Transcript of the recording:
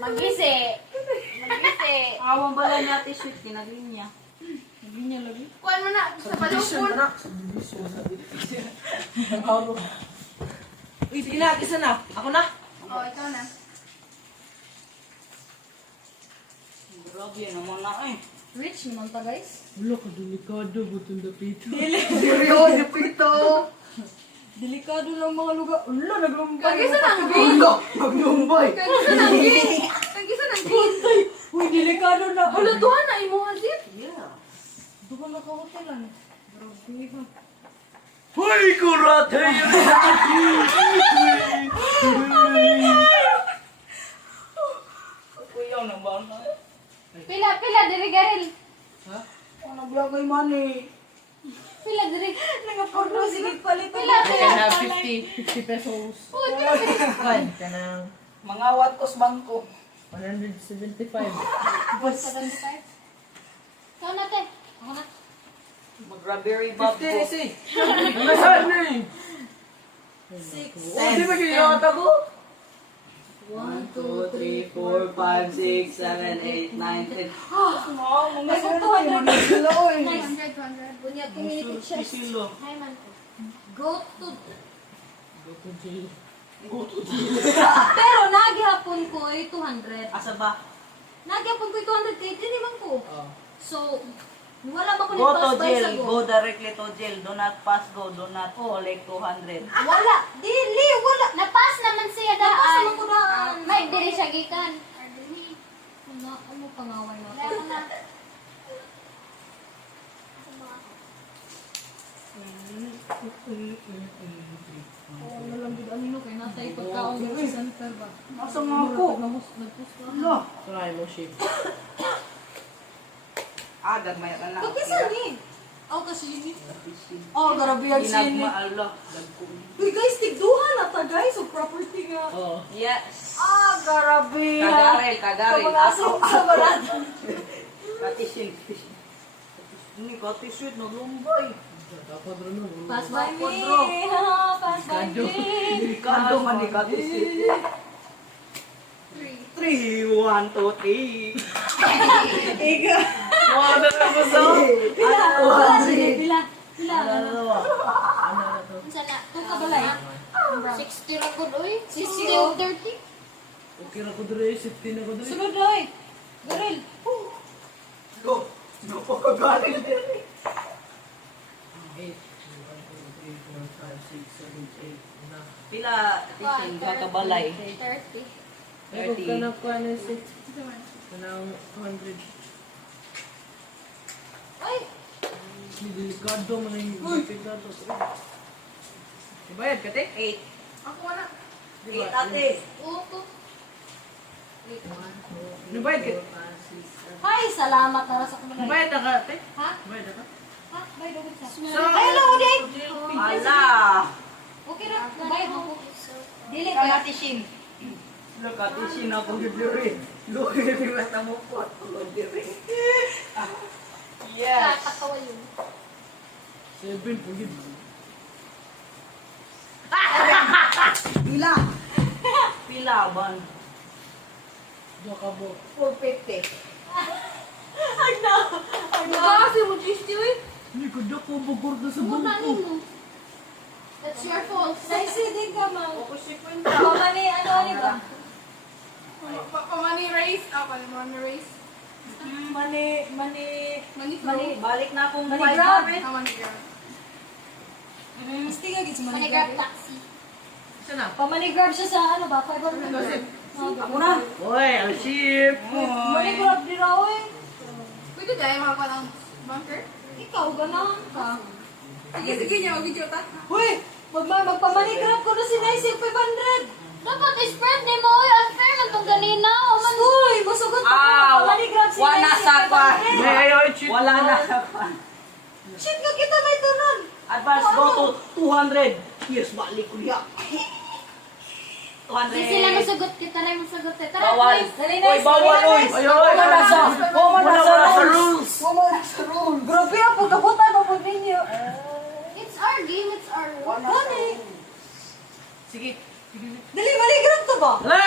Magisi. Magisi. Awang bala natin shoot, kinagin niya. Nagin niya lagi. Kuhan mo na sa balupon. Uy, sige na, kisa na. Ako na. Oh, ikaw na. Grabe naman na eh. Rich naman ta, guys. Wala ka, delikado. Butong dapito. Seryoso pito. Delikado ng mga lugar. Wala, naglumbay. Kagisa ng gate. Naglumbay. Kagisa ng gate. Kagisa ng gate. Uy, delikado na. Wala, duha na imo hazit. Yeah. Duha na ka hotelan. Grabe ha. Hoy, kurate! Kuyaw na ba na? Pila, diri garil. Ha? Ano ba kay money? Pila, diri. Nagapurno, sige palit. Pila, I can have pila. 50 pesos. Uy, pila, pila. Kan, kanang Mga watkos bangko. 175. Basta 25. Ikaw na, te. Ako na. Mag-raberry bab ko. 50, isi. Nasaan na eh? 6. Oh, di ba giniyata ko? 1, 2, 3, 4, 5, 6, 7, 8, 9, 10. May 200. 900, 200. Bunyag community chest. Sisilo. Hi, man. Go to. Go to jail. Pero naghihapon ko ay 200. Asa ba? Naghihapon ko ay 200 kaya din naman ko. Oh. So, wala ba ko Go nito to by sa jail. go? Go directly to jail. Do not pass go. Do not collect 200. Wala. Dili, wala. Napas naman siya daan. Napas naman ko daan. May dili siya gikan. Ano pangaway mo? Ano lang gid ano kay natay pagkaon sa center ba? Asa nga ako? Ala. Try mo shit. Gagmay ka na. Pagkisa ni. Aw kasi ni. Oh, grabe ang sini. Ginagmaalo. Dagko. Uy guys, tigduha na ta guys, so property nga. Oh. Yes. Grabe. Tagarel. Pagkasok sa barat. Katisin. Ini katisin na lumbay. Dapat rin nun. Pass by me. Quadro. Pass by me. Kado man ni katisin. 3, 1, 2, 3. Iga. Wala na mo sa. Pila. Sige, pila. Pila. Ano na to? Sana, kung kabalay. 60 ra gud oy. 60 o 30. Okay na ko dre, 50 na ko dre. Sunod oy. Garil. Go. No pa kagalin. 8, 1, 2, 3, 4, 5, 6, 7, 8, na. Pila katisin kakabalay. 30. Ay, kung ka na ko ano 6, kanang 100. Ay, May delikado man yung delikado. Ibayad ka, te? 8. ako na. 8 ate. Uto. Ibayad ka? Hi, salamat na sa kumain. Ibayad na ka, te? Ha? Ibayad na ka? Ha? Bay dugod sa. So, Ay, hello, Uday. Ala. Okay ra. Bay mo. Dili Ikaw ka. katisin. Lo katisin ako gibiri. Lo gibiri na mo po. Lo gibiri. Yes. Tatawa yun. 7 po yun. Pila. Pila ban. Diyan ka mo. 450. Kasi mo gisti oy. Hindi ko na ko bugor na sa Muna buko. nimo. That's your fault. Sexy din ka, ma'am. Ako si Quinta. Pamani, ano ba? Pamani race. Pamani race. Mani, Balik na akong Money grab. 500. Pamani grab. Gusto nga gits Pamani mani grab grab. taxi. Saan na? Pamani grab siya sa ano ba? 500. Ako na. Uy, ang ship! Mani grab din raw eh. Pwede dahil makakuha ng bunker? Ikaw, ganahan ka. Sige, niya. Mag-video ta. Uy! Magpamani grab ko na si Naisip 500. Dapat spread ni mo. Unfair lang itong ganina. Uy! Masugot pa ko. Pamani grab si Wala Naisip sa kwan. 500. May ayaw, cheat Wala mo. na sa kwan. Shit ka kita may tunon. Advance go to 200. Yes, balik ko ya. 200. Hindi sila masagot. Kita na yung masagot. Tara, Bawal. please. Dali, Oy, Nice. bawal, Dali, oy. Nice. Ay, ay, Wala ay, sa- ay. wala sa rules. Wala sa rules. Grabe ang pagkabutan mo po ninyo. It's our game. It's our Gani. Sige. Dali, mani grab to ba? Wala!